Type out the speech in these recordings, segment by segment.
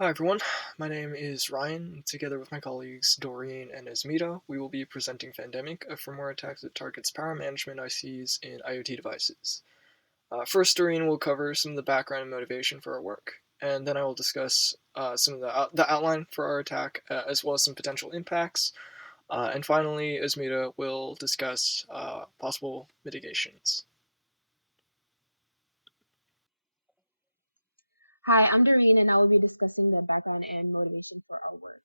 Hi everyone, my name is Ryan. Together with my colleagues Doreen and Esmita, we will be presenting FANDEMIC, a firmware attack that targets power management ICs in IoT devices. First, Doreen will cover some of the background and motivation for our work, and then I will discuss some of the outline for our attack, as well as some potential impacts. And finally, Esmita will discuss possible mitigations. Hi, I'm Doreen, and I will be discussing the background and motivation for our work.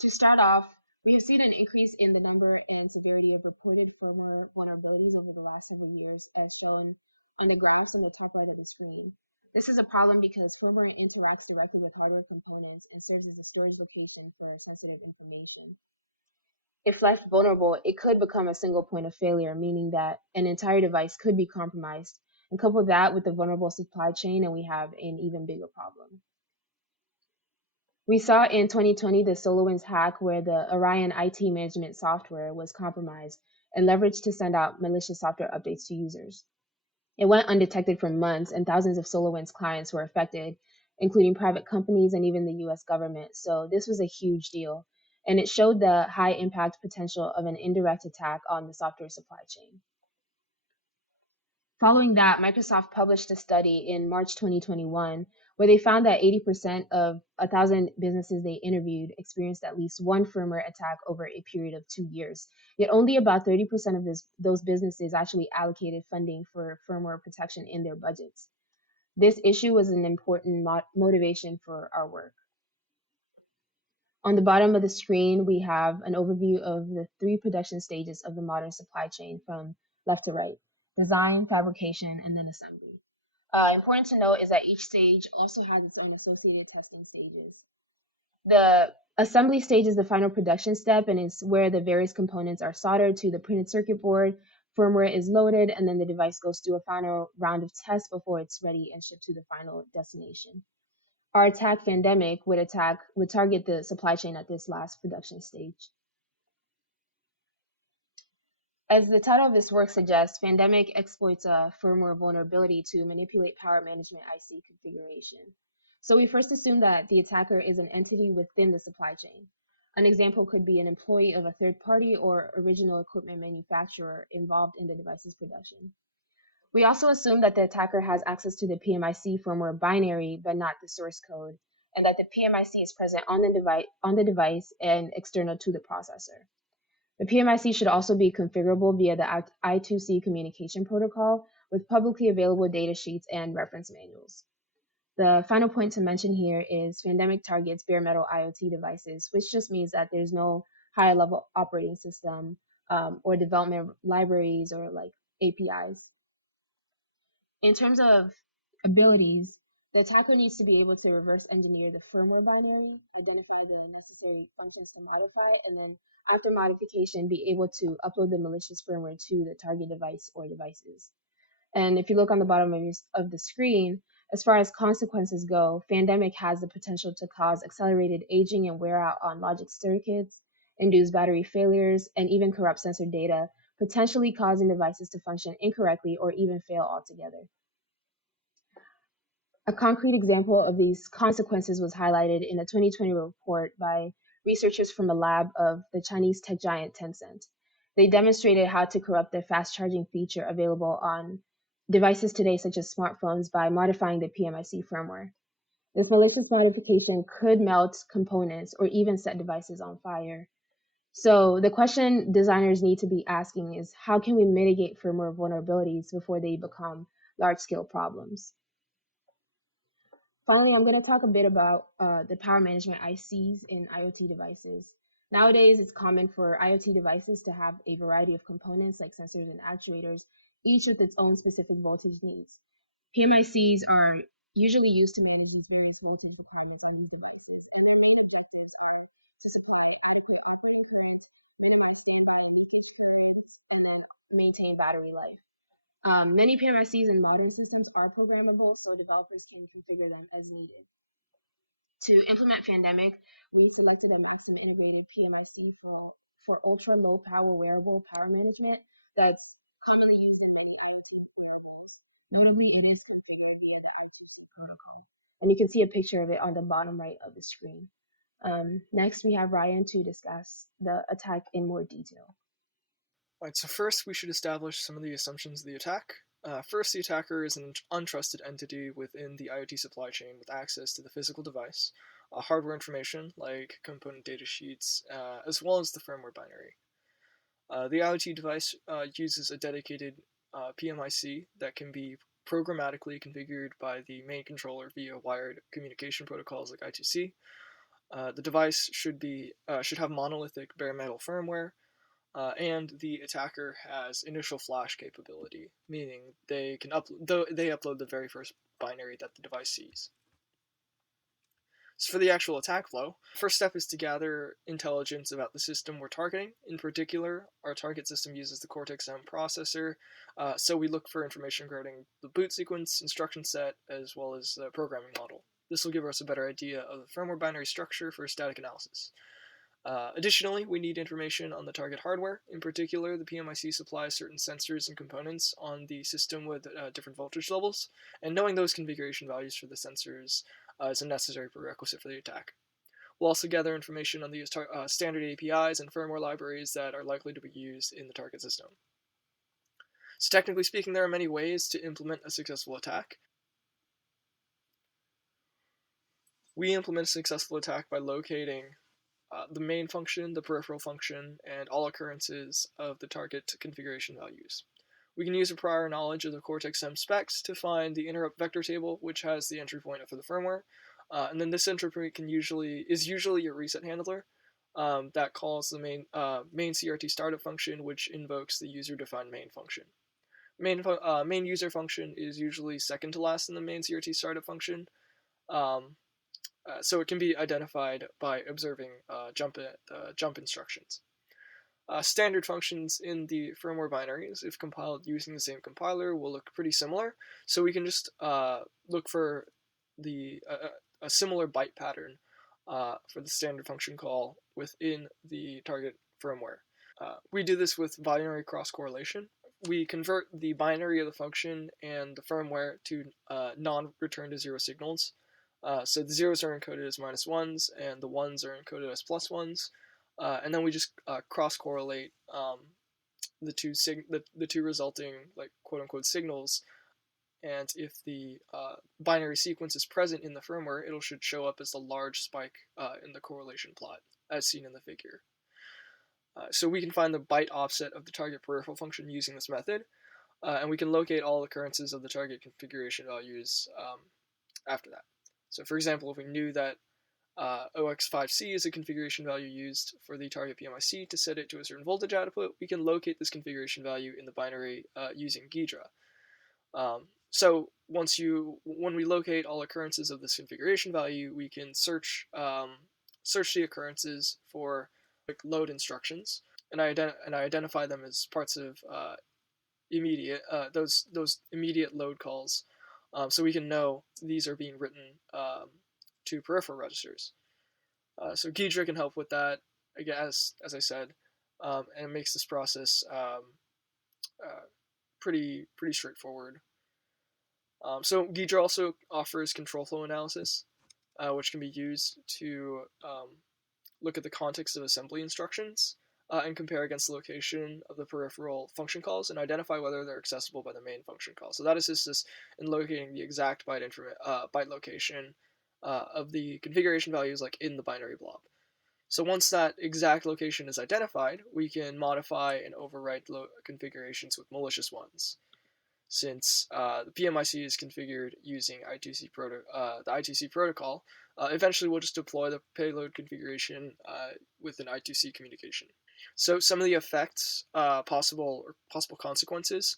To start off, we have seen an increase in the number and severity of reported firmware vulnerabilities over the last several years, as shown on the graphs on the top right of the screen. This is a problem because firmware interacts directly with hardware components and serves as a storage location for sensitive information. If left vulnerable, it could become a single point of failure, meaning that an entire device could be compromised. And couple that with the vulnerable supply chain, and we have an even bigger problem. We saw in 2020 the SolarWinds hack where the Orion IT management software was compromised and leveraged to send out malicious software updates to users. It went undetected for months, and thousands of SolarWinds clients were affected, including private companies and even the US government. So this was a huge deal, and it showed the high impact potential of an indirect attack on the software supply chain. Following that, Microsoft published a study in March 2021 where they found that 80% of 1,000 businesses they interviewed experienced at least one firmware attack over a period of 2 years. Yet only about 30% of those businesses actually allocated funding for firmware protection in their budgets. This issue was an important motivation for our work. On the bottom of the screen, we have an overview of the 3 production stages of the modern supply chain from left to right: design, fabrication, and then assembly. Important to note is that each stage also has its own associated testing stages. The assembly stage is the final production step, and it's where the various components are soldered to the printed circuit board, firmware is loaded, and then the device goes through a final round of tests before it's ready and shipped to the final destination. Our attack, FANDEMIC, would target the supply chain at this last production stage. As the title of this work suggests, FANDEMIC exploits a firmware vulnerability to manipulate power management IC configuration. So we first assume that the attacker is an entity within the supply chain. An example could be an employee of a third party or original equipment manufacturer involved in the device's production. We also assume that the attacker has access to the PMIC firmware binary, but not the source code, and that the PMIC is present on the device and external to the processor. The PMIC should also be configurable via the I2C communication protocol with publicly available datasheets and reference manuals. The final point to mention here is FANDEMIC targets bare metal IoT devices, which just means that there's no higher level operating system or development libraries or like APIs. In terms of abilities, the attacker needs to be able to reverse engineer the firmware binary, identify the necessary functions to modify, and then after modification, be able to upload the malicious firmware to the target device or devices. And if you look on the bottom of the screen, as far as consequences go, FANDEMIC has the potential to cause accelerated aging and wear out on logic circuits, induce battery failures, and even corrupt sensor data, potentially causing devices to function incorrectly or even fail altogether. A concrete example of these consequences was highlighted in a 2020 report by researchers from a lab of the Chinese tech giant Tencent. They demonstrated how to corrupt the fast charging feature available on devices today, such as smartphones, by modifying the PMIC firmware. This malicious modification could melt components or even set devices on fire. So the question designers need to be asking is, how can we mitigate firmware vulnerabilities before they become large-scale problems? Finally, I'm going to talk a bit about the power management ICs in IoT devices. Nowadays, it's common for IoT devices to have a variety of components like sensors and actuators, each with its own specific voltage needs. PMICs are usually used to manage these various voltage requirements on these devices, and their main objectives are to supply adequate operating current, minimize standby and leakage currents, and then maintain battery life. Many PMICs in modern systems are programmable, so developers can configure them as needed. To implement FANDEMIC, we selected a maximum integrated PMIC for ultra low power wearable power management that's commonly used in many IoT wearables. Notably, it is configured via the I2C protocol. And you can see a picture of it on the bottom right of the screen. Next, we have Ryan to discuss the attack in more detail. Alright, so first we should establish some of the assumptions of the attack. First, the attacker is an untrusted entity within the IoT supply chain with access to the physical device, hardware information like component data sheets, as well as the firmware binary. The IoT device uses a dedicated PMIC that can be programmatically configured by the main controller via wired communication protocols like I2C. The device should have monolithic bare metal firmware, and the attacker has initial flash capability, meaning they upload the very first binary that the device sees. So for the actual attack flow, first step is to gather intelligence about the system we're targeting. In particular, our target system uses the Cortex-M processor, so we look for information regarding the boot sequence, instruction set, as well as the programming model. This will give us a better idea of the firmware binary structure for static analysis. Additionally, we need information on the target hardware. In particular, the PMIC supplies certain sensors and components on the system with different voltage levels, and knowing those configuration values for the sensors is a necessary prerequisite for the attack. We'll also gather information on the standard APIs and firmware libraries that are likely to be used in the target system. So technically speaking, there are many ways to implement a successful attack. We implement a successful attack by locating the main function, the peripheral function, and all occurrences of the target configuration values. We can use a prior knowledge of the Cortex-M specs to find the interrupt vector table, which has the entry point for the firmware. And then this entry point is usually a reset handler that calls the main CRT startup function, which invokes the user-defined main function. Main user function is usually second to last in the main CRT startup function. So it can be identified by observing jump instructions. Standard functions in the firmware binaries, if compiled using the same compiler, will look pretty similar. So we can just look for a similar byte pattern for the standard function call within the target firmware. We do this with binary cross-correlation. We convert the binary of the function and the firmware to non-return to zero signals. So the zeros are encoded as minus ones, and the ones are encoded as plus ones. And then we just cross-correlate the two resulting like quote unquote signals. And if the binary sequence is present in the firmware, it should show up as the large spike in the correlation plot, as seen in the figure. So we can find the byte offset of the target peripheral function using this method, and we can locate all occurrences of the target configuration values after that. So for example, if we knew that OX5C is a configuration value used for the target PMIC to set it to a certain voltage output, we can locate this configuration value in the binary using Ghidra. So when we locate all occurrences of this configuration value, we can search the occurrences for load instructions, and I identify them as parts of immediate those immediate load calls, so we can know these are being written to peripheral registers. So Ghidra can help with that, I guess, as I said, and it makes this process pretty straightforward. So Ghidra also offers control flow analysis, which can be used to look at the context of assembly instructions and compare against the location of the peripheral function calls and identify whether they're accessible by the main function call. So that assists us in locating the exact byte location of the configuration values like in the binary blob. So once that exact location is identified, we can modify and overwrite configurations with malicious ones. Since the PMIC is configured using the I2C protocol, eventually we'll just deploy the payload configuration with an I2C communication. So some of the effects, possible consequences.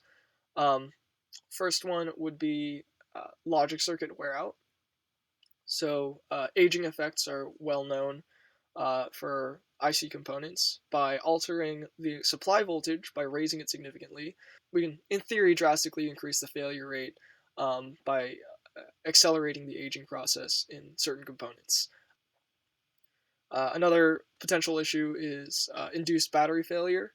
First one would be logic circuit wear out. So aging effects are well known for IC components. By altering the supply voltage by raising it significantly, we can, in theory, drastically increase the failure rate by accelerating the aging process in certain components. Another potential issue is induced battery failure.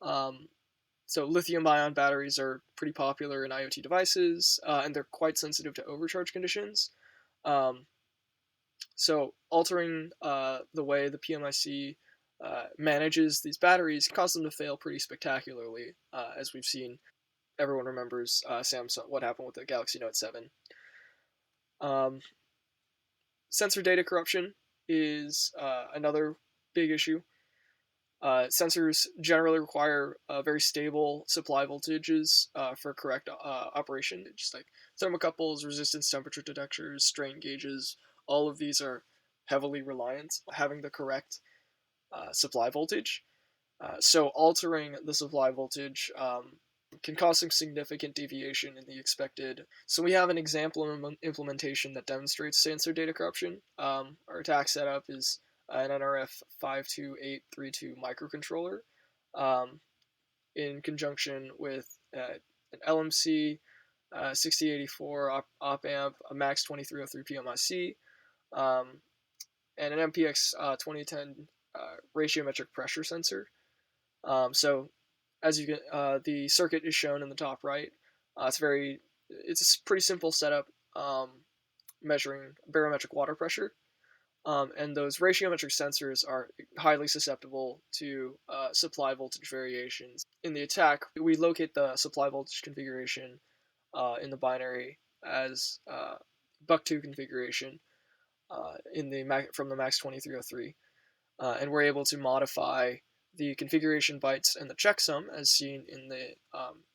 So lithium-ion batteries are pretty popular in IoT devices, and they're quite sensitive to overcharge conditions. So altering the way the PMIC manages these batteries can cause them to fail pretty spectacularly, as we've seen. Everyone remembers Samsung, what happened with the Galaxy Note 7. Sensor data corruption is another big issue. Sensors generally require very stable supply voltages for correct operation, just like thermocouples, resistance temperature detectors, strain gauges. All of these are heavily reliant on having the correct supply voltage. So altering the supply voltage can cause some significant deviation in the expected. So we have an example implementation that demonstrates sensor data corruption. Our attack setup is an NRF52832 microcontroller in conjunction with an LMC 6084 op-amp, a MAX 2303 PMIC, and an MPX 2010 ratiometric pressure sensor. So as you can, the circuit is shown in the top right. It's a pretty simple setup, measuring barometric water pressure. And those ratiometric sensors are highly susceptible to supply voltage variations. In the attack, we locate the supply voltage configuration in the binary as buck2 configuration from the MAX 2303, and we're able to modify the configuration bytes and the checksum as seen in the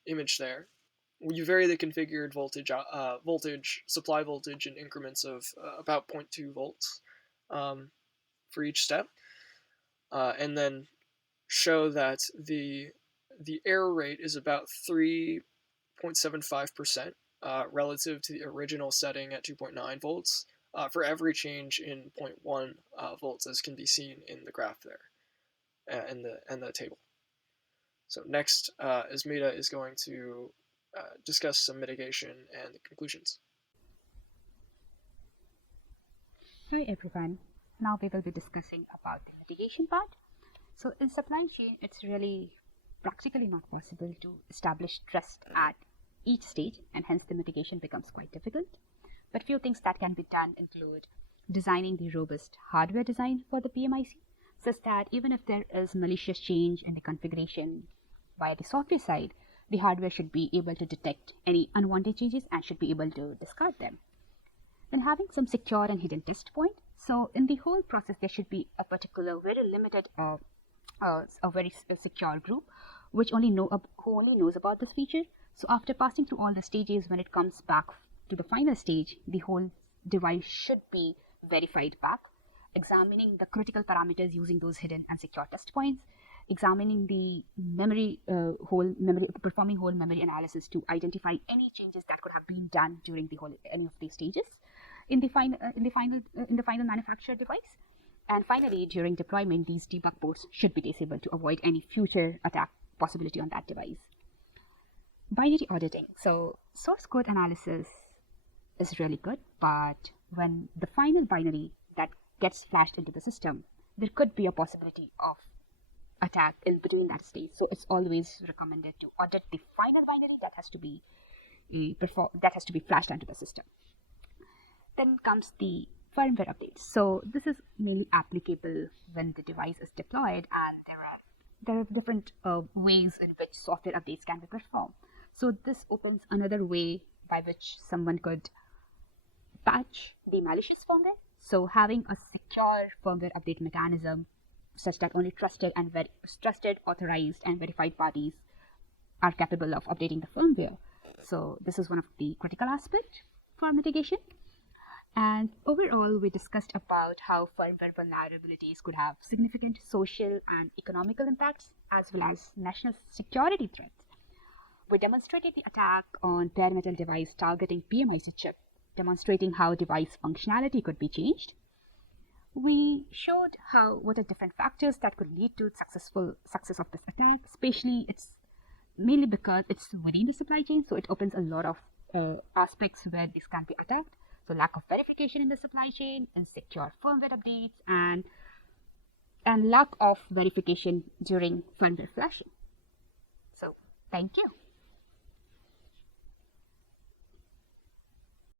image there. You vary the configured supply voltage in increments of about 0.2 volts for each step, and then show that the error rate is about 3.75% relative to the original setting at 2.9 volts for every change in 0.1 volts, as can be seen in the graph there and the table. So next, Esmita is going to discuss some mitigation and the conclusions. Hi everyone. Now we will be discussing about the mitigation part. So in supply chain, it's really practically not possible to establish trust at each stage, and hence the mitigation becomes quite difficult. But few things that can be done include designing the robust hardware design for the PMIC, such that even if there is malicious change in the configuration via the software side, the hardware should be able to detect any unwanted changes and should be able to discard them. Then having some secure and hidden test point. So in the whole process, there should be a particular very limited, a very secure group, which who only knows about this feature. So after passing through all the stages, when it comes back to the final stage, the whole device should be verified back, examining the critical parameters using those hidden and secure test points, examining the performing whole memory analysis to identify any changes that could have been done during any of these stages in the final manufactured device. And finally, during deployment, these debug ports should be disabled to avoid any future attack possibility on that device. Binary auditing. So source code analysis is really good, but when the final binary that gets flashed into the system, there could be a possibility of attack in between that stage. So it's always recommended to audit the final binary that has to be flashed onto the system. Then comes the firmware updates. So this is mainly applicable when the device is deployed, and there are different ways in which software updates can be performed. So this opens another way by which someone could patch the malicious firmware. So having a secure firmware update mechanism such that only trusted, authorized, and verified parties are capable of updating the firmware. So this is one of the critical aspects for mitigation. And overall, we discussed about how firmware vulnerabilities could have significant social and economical impacts, as well as national security threats. We demonstrated the attack on bare metal device targeting PMIC chip, demonstrating how device functionality could be changed. We showed what are different factors that could lead to success of this attack, especially it's mainly because it's within the supply chain, so it opens a lot of aspects where this can be attacked. So lack of verification in the supply chain, insecure firmware updates, and lack of verification during firmware flashing. So thank you.